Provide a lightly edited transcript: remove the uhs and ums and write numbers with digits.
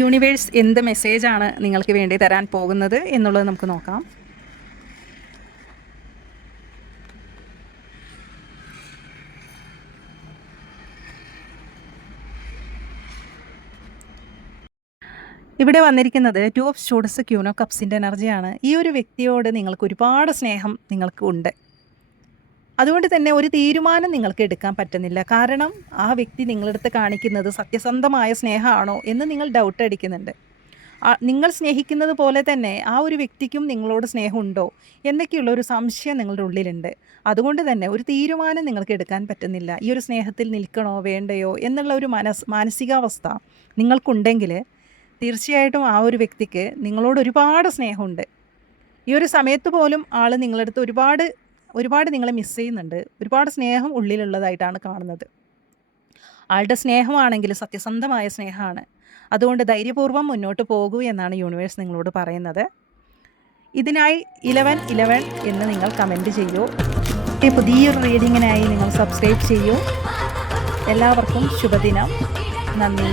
Universe എന്ത് മെസ്സേജാണ് നിങ്ങൾക്ക് വേണ്ടി തരാൻ പോകുന്നത് എന്നുള്ളത് നമുക്ക് നോക്കാം. ഇവിടെ വന്നിരിക്കുന്നത് 2 ഓഫ് സ്യൂട്ട്സ്, ക്യൂൻ ഓഫ് കപ്സിൻ്റെ എനർജിയാണ്. ഈ ഒരു വ്യക്തിയോട് നിങ്ങൾക്ക് ഒരുപാട് സ്നേഹം നിങ്ങൾക്ക് ഉണ്ട്. അതുകൊണ്ട് തന്നെ ഒരു തീരുമാനം നിങ്ങൾക്ക് എടുക്കാൻ പറ്റുന്നില്ല. കാരണം ആ വ്യക്തി നിങ്ങളടുത്ത് കാണിക്കുന്നത് സത്യസന്ധമായ സ്നേഹമാണോ എന്ന് നിങ്ങൾ ഡൗട്ട് അടിക്കുന്നുണ്ട്. നിങ്ങൾ സ്നേഹിക്കുന്നത് പോലെ തന്നെ ആ ഒരു വ്യക്തിക്കും നിങ്ങളോട് സ്നേഹമുണ്ടോ എന്നൊക്കെയുള്ള ഒരു സംശയം നിങ്ങളുടെ ഉള്ളിലുണ്ട്. അതുകൊണ്ട് തന്നെ ഒരു തീരുമാനം നിങ്ങൾക്ക് എടുക്കാൻ പറ്റുന്നില്ല. ഈ ഒരു സ്നേഹത്തിൽ നിൽക്കണോ വേണ്ടയോ എന്നുള്ള ഒരു മാനസികാവസ്ഥ നിങ്ങൾക്കുണ്ടെങ്കിൽ തീർച്ചയായിട്ടും ആ ഒരു വ്യക്തിക്ക് നിങ്ങളോട് ഒരുപാട് സ്നേഹമുണ്ട്. ഈ ഒരു സമയത്ത് പോലും ആൾ നിങ്ങളടുത്ത് ഒരുപാട് നിങ്ങളെ മിസ് ചെയ്യുന്നുണ്ട്. ഒരുപാട് സ്നേഹം ഉള്ളിലുള്ളതായിട്ടാണ് കാണുന്നത്. ആളുടെ സ്നേഹമാണെങ്കിൽ സത്യസന്ധമായ സ്നേഹമാണ്. അതുകൊണ്ട് ധൈര്യപൂർവ്വം മുന്നോട്ട് പോകൂ എന്നാണ് യൂണിവേഴ്സ് നിങ്ങളോട് പറയുന്നത്. ഇതിനായി 1111 എന്ന് നിങ്ങൾ കമൻറ്റ് ചെയ്യൂ. പുതിയൊരു റീഡിങ്ങിനായി നിങ്ങൾ സബ്സ്ക്രൈബ് ചെയ്യൂ. എല്ലാവർക്കും ശുഭദിനം. നന്ദി.